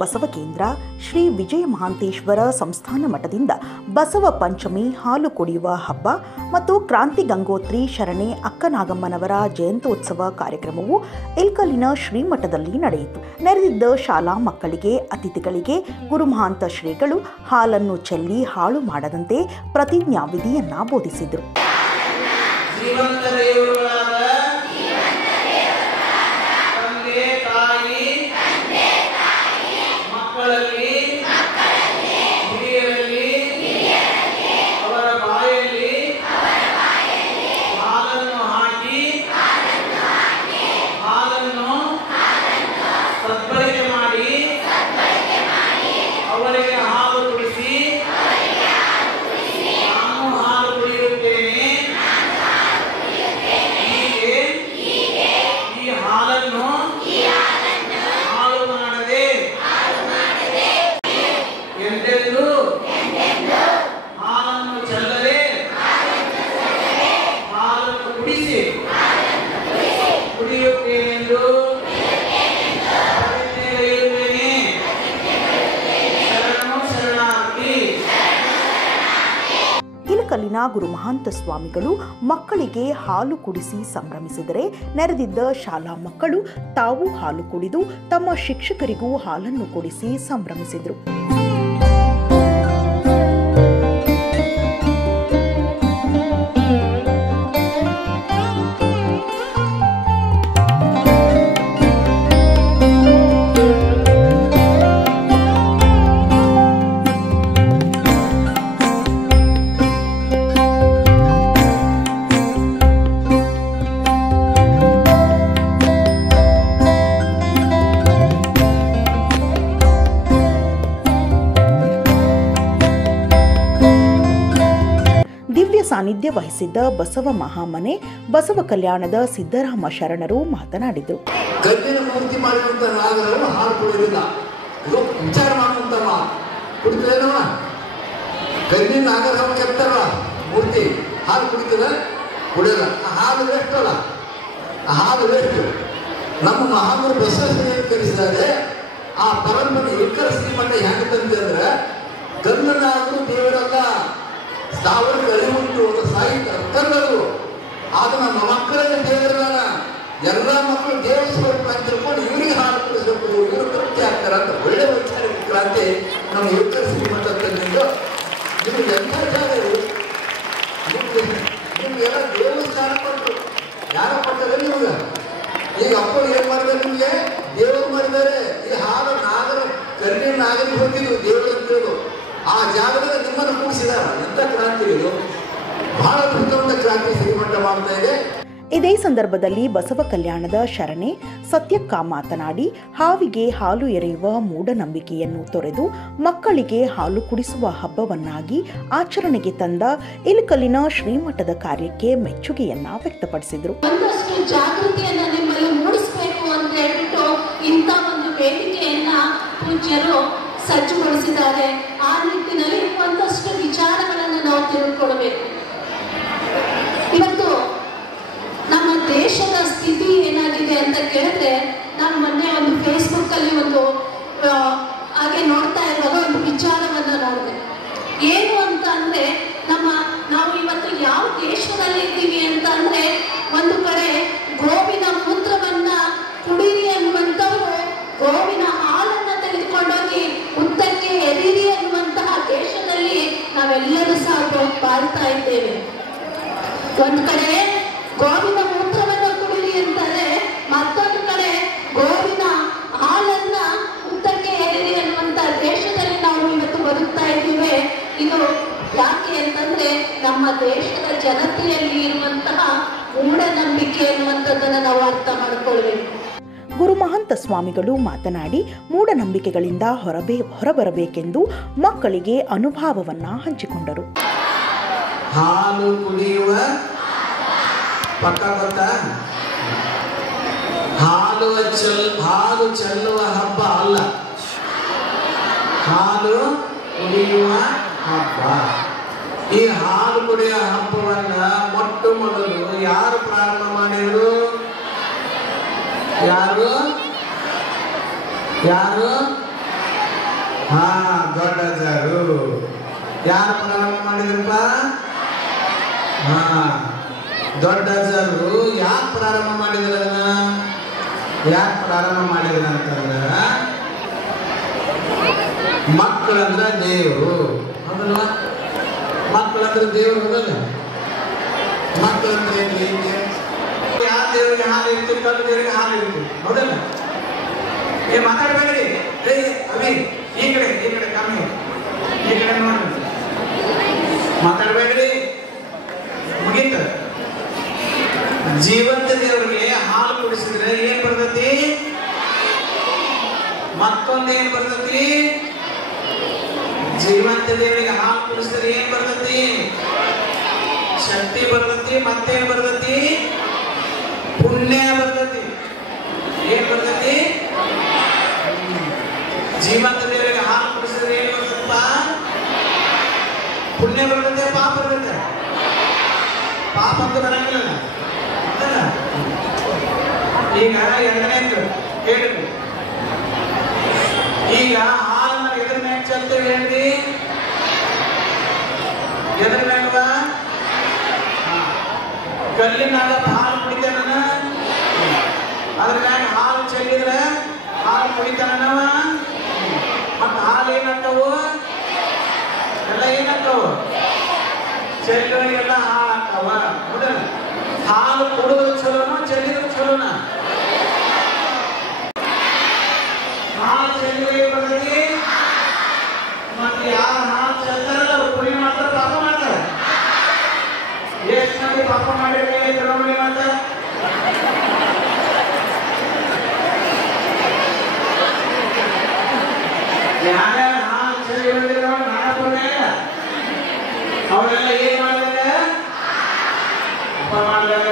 ಬಸವ ಕೇಂದ್ರ ಶ್ರೀ ವಿಜಯ ಮಹಾಂತೇಶ್ವರ ಸಂಸ್ಥಾನ ಮಠದಿಂದ ಬಸವ ಪಂಚಮಿ ಹಾಲು ಕುಡಿಯುವ ಹಬ್ಬ ಮತ್ತು ಕ್ರಾಂತಿ ಗಂಗೋತ್ರಿ ಶರಣೆ ಅಕ್ಕನಾಗಮ್ಮನವರ ಜಯಂತ್ಯೋತ್ಸವ ಕಾರ್ಯಕ್ರಮವು ಇಲ್ಕಲಿನ ಶ್ರೀಮಠದಲ್ಲಿ ನಡೆಯಿತು. ನೆರೆದಿದ್ದ ಶಾಲಾ ಮಕ್ಕಳಿಗೆ, ಅತಿಥಿಗಳಿಗೆ ಗುರುಮಹಾಂತ ಶ್ರೀಗಳು ಹಾಲನ್ನು ಚೆಲ್ಲಿ ಹಾಳು ಮಾಡದಂತೆ ಪ್ರತಿಜ್ಞಾವಿಧಿಯನ್ನ ಬೋಧಿಸಿದರು. ಇಲಕಲ್ಲಿನ ಗುರುಮಹಾಂತ ಸ್ವಾಮಿಗಳು ಮಕ್ಕಳಿಗೆ ಹಾಲು ಕುಡಿಸಿ ಸಂಭ್ರಮಿಸಿದರೆ, ನೆರೆದಿದ್ದ ಶಾಲಾ ಮಕ್ಕಳು ತಾವು ಹಾಲು ಕುಡಿದು ತಮ್ಮ ಶಿಕ್ಷಕರಿಗೂ ಹಾಲನ್ನು ಕುಡಿಸಿ ಸಂಭ್ರಮಿಸಿದರು. ದಿವ್ಯ ಸಾನ್ನಿಧ್ಯ ವಹಿಸಿದ್ದ ಬಸವ ಮಹಾಮನೆ ಬಸವ ಕಲ್ಯಾಣದ ಸಿದ್ದರಾಮ ಶರಣರು ಮಾತನಾಡಿದರು. ಗದ್ದಿನ ಮೂರ್ತಿ ಮಾಡಿರುವಂತ ನಾಗರನ್ನು ಹಾಲು ಕುಡಿಯೋದಿಲ್ಲ, ಇದು ವಿಚಾರ ಮಾಡುವಂತ ಕುಡಿತೇನವ ಗದ್ದಿನ ನಾಗರ ಕೆತ್ತಲ್ಲ ಮೂರ್ತಿ ಹಾಲು ಕುಡಿತದ ಕುಡಿಯಲ್ಲ. ಆ ಹಾಲು ವೇಸ್ಟ್ ಅಲ್ಲ, ಆ ಹಾಲು ವೇಸ್ಟ್. ನಮ್ಮ ಮಹಾಗುರು ಬಸವೇಶ್ವರ ಕಲಿಸಿದ್ದಾರೆ. ಆ ಪರಂಪರೆ ಇಲ್ಕರ ಶ್ರೀಮಠ ಹೆಂಗೆ ತಂದೆ ಅಂದ್ರೆ ಗಂಧನಾದರೂ ದೇವರಲ್ಲ, ಸಾವಿರ ಅಳಿವುಂಟು ಒಂದು ಸಾಹಿತ್ಯ ಅರ್ಥಗಳು. ಆಗ ನಮ್ಮ ಮಕ್ಕಳಿಗೆ ದೇವರಲ್ಲ, ಎಲ್ಲ ಮಕ್ಕಳು ದೇವರ ಸ್ವರೂಪ ಅಂತ ತಿಳ್ಕೊಂಡು ಇವರಿಗೆ ಹಾಲು ಕುಡಿಸಬೇಕು, ಇವರು ತೃಪ್ತಿ ಆಗ್ತಾರೆ ಅಂತ ಒಳ್ಳೆ ವೈಚಾರಿಕ ಕ್ರಾಂತಿ ನಮ್ಮ ಇಲ್ಕರ ಶ್ರೀಮಠ ತಂದಿದ್ದು. ನಿಮ್ಗೆ ಎಂಥ ಜಾಗ ಇದು, ನಿಮ್ಗೆಲ್ಲ ದೇವಸ್ಥಾನ ಕೊಟ್ಟರು. ಯಾರ ಕೊಟ್ಟರೆ ನಿಮ್ಗೆ ಈಗ ಅಪ್ಪರು ಏನ್ ಮಾಡಿದಾರೆ, ನಿಮ್ಗೆ ದೇವರು ಮಾಡಿದ್ದಾರೆ. ಈ ಹಾಲು ನಾಗರ ಕನ್ಯೆ ನಾಗರಿಗೆ ಹೋಗಿದ್ರು ದೇವರು ಅಂತೇಳು. ಆ ಜಾಗದಲ್ಲಿ ನಿಮ್ಮನ್ನು ಕೂಡಿಸಿದಾರ. ಎಂತ ಕ್ರಾಂತಿ ಇದು, ಬಹಳ ಅದ್ಭುತವಾದ ಕ್ರಾಂತಿ ಶ್ರೀಮಠ ಮಾಡ್ತಾ ಇದೆ. ಇದೇ ಸಂದರ್ಭದಲ್ಲಿ ಬಸವ ಕಲ್ಯಾಣದ ಶರಣೆ ಸತ್ಯಕ್ಕ ಮಾತನಾಡಿ, ಹಾವಿಗೆ ಹಾಲು ಎರೆಯುವ ಮೂಢನಂಬಿಕೆಯನ್ನು ತೊರೆದು ಮಕ್ಕಳಿಗೆ ಹಾಲು ಕುಡಿಸುವ ಹಬ್ಬವನ್ನಾಗಿ ಆಚರಣೆಗೆ ತಂದ ಇಲಕಲ್ಲಿನ ಶ್ರೀಮಠದ ಕಾರ್ಯಕ್ಕೆ ಮೆಚ್ಚುಗೆಯನ್ನ ವ್ಯಕ್ತಪಡಿಸಿದರು. ಒಂದಷ್ಟು ಜಾಗೃತಿಯನ್ನ ನಿಮ್ಮಲ್ಲಿ ಮೂಡಿಸಬೇಕು ಅಂತ ಹೇಳ್ಬಿಟ್ಟು ಇಂಥ ಒಂದು ವೇದಿಕೆಯನ್ನ ಪೂಜ್ಯರು ಸಜ್ಜುಗೊಳಿಸಿದ್ದಾರೆ. ಆ ನಿಟ್ಟಿನಲ್ಲಿ ಒಂದಷ್ಟು ವಿಚಾರಗಳನ್ನು ನಾವು ತಿಳ್ಕೊಳ್ಬೇಕು. ಇವತ್ತು ನಮ್ಮ ದೇಶದ ಸ್ಥಿತಿ ಏನಾಗಿದೆ ಅಂತ ಕೇಳಿದ್ರೆ, ನಾನು ಮೊನ್ನೆ ಒಂದು ಫೇಸ್ಬುಕ್ ಅಲ್ಲಿ ಒಂದು ಹಾಗೆ ನೋಡ್ತಾ ಇರುವಾಗ ಒಂದು ವಿಚಾರವನ್ನ ನೋಡಿದೆ. ಏನು ಅಂತ ಅಂದ್ರೆ, ನಾವು ಇವತ್ತು ಯಾವ ದೇಶದಲ್ಲಿ ಇದ್ದೀವಿ ಅಂತ ಅಂದ್ರೆ, ಒಂದು ಕಡೆ ಗೋವಿನ ಮೂತ್ರವನ್ನ ಕುಡಿರಿ ಅನ್ನುವಂಥವ್ರು ಗೋವಿನ ಹಾಲನ್ನ ತೆಗೆದುಕೊಂಡೋಗಿ ಉದ್ದಕ್ಕೆ ಎದಿರಿ ಅನ್ನುವಂತಹ ದೇಶದಲ್ಲಿ ನಾವೆಲ್ಲರೂ ಸಹ ಬಾಳ್ತಾ ಇದ್ದೇವೆ. ಒಂದು ಕಡೆ ಗೋವಿನ ಮೂತ್ರವನ್ನ ಕುಡಿರಿ ಅಂತಾರೆ, ಮತ್ತೊಂದು ಕಡೆ ಗೋವಿನ ಹಾಲನ್ನ ಉದ್ದಕ್ಕೆ ಎದಿರಿ ಅನ್ನುವಂತ ದೇಶದಲ್ಲಿ ನಾವು ಇವತ್ತು ಬದುಕ್ತಾ ಇದ್ದೀವಿ. ಇದು ಯಾಕೆ ಅಂತಂದ್ರೆ, ನಮ್ಮ ದೇಶದ ಜನತೆಯಲ್ಲಿ ಇರುವಂತಹ ಮೂಢನಂಬಿಕೆ ಅನ್ನುವಂಥದ್ದನ್ನು ನಾವು ಅರ್ಥ ಮಾಡಿಕೊಳ್ಬೇಕು. ಗುರುಮಹಾಂತ ಸ್ವಾಮಿಗಳು ಮಾತನಾಡಿ, ಮೂಢನಂಬಿಕೆಗಳಿಂದ ಹೊರಬರಬೇಕೆಂದು ಮಕ್ಕಳಿಗೆ ಅನುಭವವನ್ನ ಹಂಚಿಕೊಂಡರು. ಹಾಲು ಕುಡಿಯುವ ಪಕ್ಕ ಗೊತ್ತಾ? ಹಾಲು ಚೆಲ್ಲುವ ಹಬ್ಬ ಅಲ್ಲ, ಹಾಲು ಕುಡಿಯುವ ಹಬ್ಬ. ಈ ಹಾಲು ಕುಡಿಯುವ ಹಬ್ಬವನ್ನ ಮೊಟ್ಟ ಮೊದಲು ಯಾರು ಪ್ರಾರಂಭ ಮಾಡಿದ್ರು? ಯಾರು ಹಾ ದೊಡ್ಡಜರು ಯಾರು ಪ್ರಾರಂಭ ಮಾಡಿದ್ರಪ್ಪ? ಹಾ ದೊಡ್ಡಜರು ಯಾಕೆ ಪ್ರಾರಂಭ ಮಾಡಿದ್ರ? ಯಾಕೆ ಪ್ರಾರಂಭ ಮಾಡಿದ್ರ ಅಂತಂದ್ರ ಮಕ್ಕಳಂದ್ರ ದೇವರು ಹೌದಲ್ವ? ಮಕ್ಕಳಂದ್ರೆ ದೇವರು ಹೌದಲ್ಲ? ಮಕ್ಕಳಂದ್ರೆ ಯಾವ ದೇವರಿಗೆ ಹಾಲು ಇರ್ತೀವಿ, ಕಲ್ಲು ದೇವರಿಗೆ ಹಾಲು ಇರ್ತೀವಿ ಹೌದಲ್ಲ? ಮಾತಾಡಬೇಡ್ರಿ ಅವಿ, ಈ ಕಡೆ ಕಮ್ಮಿ, ಈ ಕಡೆ ನೋಡಿ, ಮಾತಾಡಬೇಡ್ರಿ. ಮುಗೀತ. ಜೀವಂತ ದೇವರಿಗೆ ಹಾಲು ಕುಡಿಸಿದ್ರೆ ಏನ್ ಬರ್ತೈತಿ? ಮತ್ತೊಂದೇನ್ ಬರ್ತೈತಿ? ಜೀವಂತ ದೇವರಿಗೆ ಹಾಲು ಕುಡಿಸಿದ್ರೆ ಏನ್ ಬರ್ತೈತಿ? ಶಕ್ತಿ ಬರ್ತೈತಿ. ಮತ್ತೇನ್ ಬರ್ತೈತಿ? ಪುಣ್ಯ ಬರ್ತೈತಿ. ಏನ್ ಬರ್ತೈತಿ? ಜೀವಂತ ದೇವರಿಗೆ ಹಾಲು ಕುಡಿಸಿದ್ರೆ ಏನ್ ಬರ್ತಪ್ಪ? ಪುಣ್ಯ ಬರ್ತೈತೆ, ಪಾಪ ಬರ್ತೈತೆ. ಪಾಪ ಅಂತ ಬರಂಗಿಲ್ಲ. ಈಗ ಎರಡನೇದು ಹೇಳಿದ್ವಿ. ಈಗ ಹಾಲನ್ನ ಎದ್ರ ಮ್ಯಾಗ ಚೆಲ್ತೇವೆ ಹೇಳ್ರಿ? ಎದ್ರ ಮ್ಯಾಗ? ಕಲ್ಲಿನಾಗ ಹಾಲು ಕುಡಿತಾನ, ಅದ್ರ ಮ್ಯಾಗ ಹಾಲು ಚೆಲ್ಲಿದ್ರೆ ಹಾಲು ಕುಡಿತಾನವ. ಮತ್ತ ಹಾಲು ಏನಾಗ್ತಾವು? ಎಲ್ಲ ಏನಾಗ್ತಾವು? ಚೆಲ್ಲಿಗಳಿಗೆಲ್ಲ ಹಾಲು ಆಗ್ತಾವ ಹೌದಲ್ಲ? ಹಾಲು ಕುಡಿದ್ರು ಚಲೋನ, ಚೆಲ್ಲಿದ್ರು ಚಲೋನ? ಹಾಲು ಚೆಲ್ಲಿಗಳಿಗೆ ಬರ್ತೈತಿ. ಮತ್ತೆ ಯಾರು ಹಾಲು ಚೆಲ್ತಾರಲ್ಲ ಅವ್ರು ಪುಣ್ಯ ಮಾಡ್ತಾರೆ, ಪಾಪ ಮಾಡ್ತಾರೆ. ಎಷ್ಟು ಮಂದಿ ಪಾಪ ಮಾಡಿದ್ರೆ ತಿಳುವಳಿ ಮಾಡ್ತಾರೆ? ಯಾರ್ಯಾರು ಹಾಲು ಚೆಲ್ಲಿ ಬಂದಿರೋ ನಾಡ ಪುಣ್ಯ ಅವರೆಲ್ಲ ಏನ್ ಮಾಡಿದಾಗ? ಪಾಪ ಮಾಡಿದಾಗ.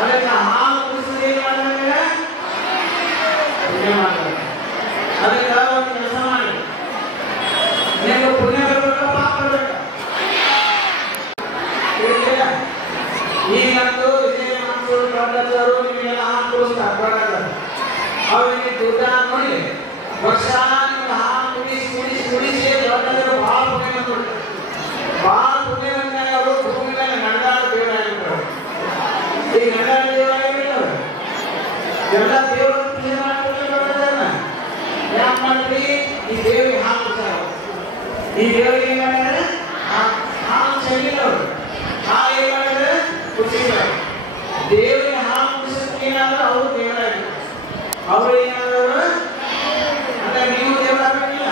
ಅದಕ್ಕೆ ಹಾಲು ಕುಡಿಸಿದ್ರೆ ಏನ್ ಮಾಡಿದಾಗ? ಪುಣ್ಯ ಮಾಡಿದಾಗ. ಅದಕ್ಕೆ ಒಂದು ಕೆಲಸ ಮಾಡಿ, ನೀವು ಪುಣ್ಯ ಬರ್ಬೇಕು, ಪಾಪ ಬರ್ಬೇಕು. ಈಗಂತೂ ವಿಜಯ ಮಾನ್ಸೂರು ದೊಡ್ಡವರು ನಿಮಗೆಲ್ಲ ಹಾಲು ಕುಡಿಸ್ತಾರೆ. ಅವರಿಗೆ ದುಡ್ಡ ನೋಡಿ ವರ್ಷ ನೀವು ಹಾಲು ಕುಡಿಸಿ ದೊಡ್ಡವರು ಭಾಳ ಪುಣ್ಯ ಬಂದ್ಬಿಡ್ತಾರೆ. ಭಾಳ ಪುಣ್ಯ ಬಂದಾಗ ಅವರು ಭೂಮಿ ಮೇಲೆ ನಡೆದಾಡ ದೇವರಾಗಿರ್ತಾರೆ. ಈಗ ನಡೆದಾಡ ದೇವರಾಗಿರ್ತಾರೆ. ಎಲ್ಲ ದೇವರು ಪೂಜೆ ಮಾಡ್ತಾರೆ. ಯಾಕೆ ಮಾಡ್ತೀವಿ? ಈ ದೇವರಿಗೆ ಹಾಲು ಕುಡಿಸ್ತಾರೆ. ಈ ದೇವರಿಗೆ ಏನ್ ಮಾಡ್ತಾರೆ? ಹಾಲು ಚೆಲ್ಲಿದವರು ಹಾಲು ಏನ್ ಮಾಡಿದ್ರೆ ಕುಡಿಸಿದ್ದಾರೆ. ದೇವರಿಗೆ ಹಾಲು ಕುಡಿಸಿದ್ರೆ ಏನಾದ್ರೆ ಅವರು ದೇವರಾಗಿರ್ತಾರೆ. ಅವರು ಏನಾದ್ರು ಅಂದ್ರೆ ನೀವು ದೇವರಾಗಲಿಲ್ಲ.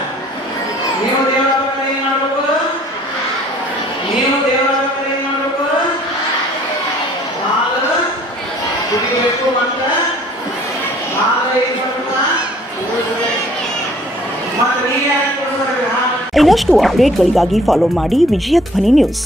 ನೀವು ದೇವರಾಗಬೇಕಾದ್ರೆ ಏನ್ ಮಾಡ್ಬೇಕು? ನೀವು ದೇವರಾಗಬೇಕಾದ್ರೆ ಏನ್ ಮಾಡ್ಬೇಕು? ಹಾಲು ಕುಡಿಬೇಕು. ಅಂತ ಹಾಲು ಏನ್ ಮಾಡ್ಬೇಕು? ಮತ್ತೆ ನೀ ಯಾಕೆ ಕೊಡ್ತಾರೆ ಹಾಲು? ಇನ್ನಷ್ಟು ಅಪ್ಡೇಟ್ಗಳಿಗಾಗಿ ಫಾಲೋ ಮಾಡಿ ವಿಜಯ ಧ್ವನಿ ನ್ಯೂಸ್.